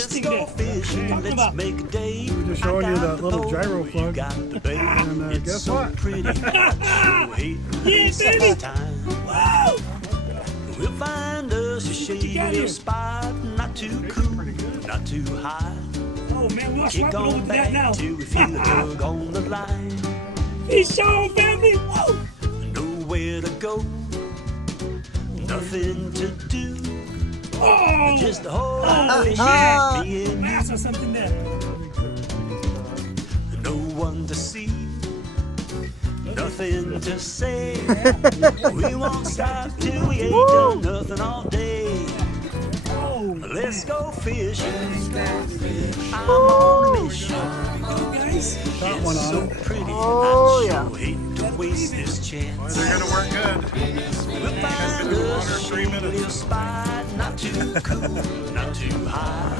fishing there. Talking about. Make a day. We're just showing you that little gyro plug. And guess what? Yeah, baby. Wow. We'll find us a shady spot, not too cool, not too high. Oh man, we're Kick swiping over on to that back now. till we feel the tug on the line. Fish on, family. Whoa. Nowhere to go, nothing to do, Oh. just a whole Oh, fish yeah. me and Bass or something there. you. No one to see, nothing to say. We won't stop till we ain't done nothing all day. Oh. Let's go fishing. I'm on a mission. You guys. Got one It's on so it. pretty. Oh, I yeah. sure hate to waste this chance. They're gonna work good. We'll find been 1 or us a 3 minutes. shady spot, not too cool, not too high.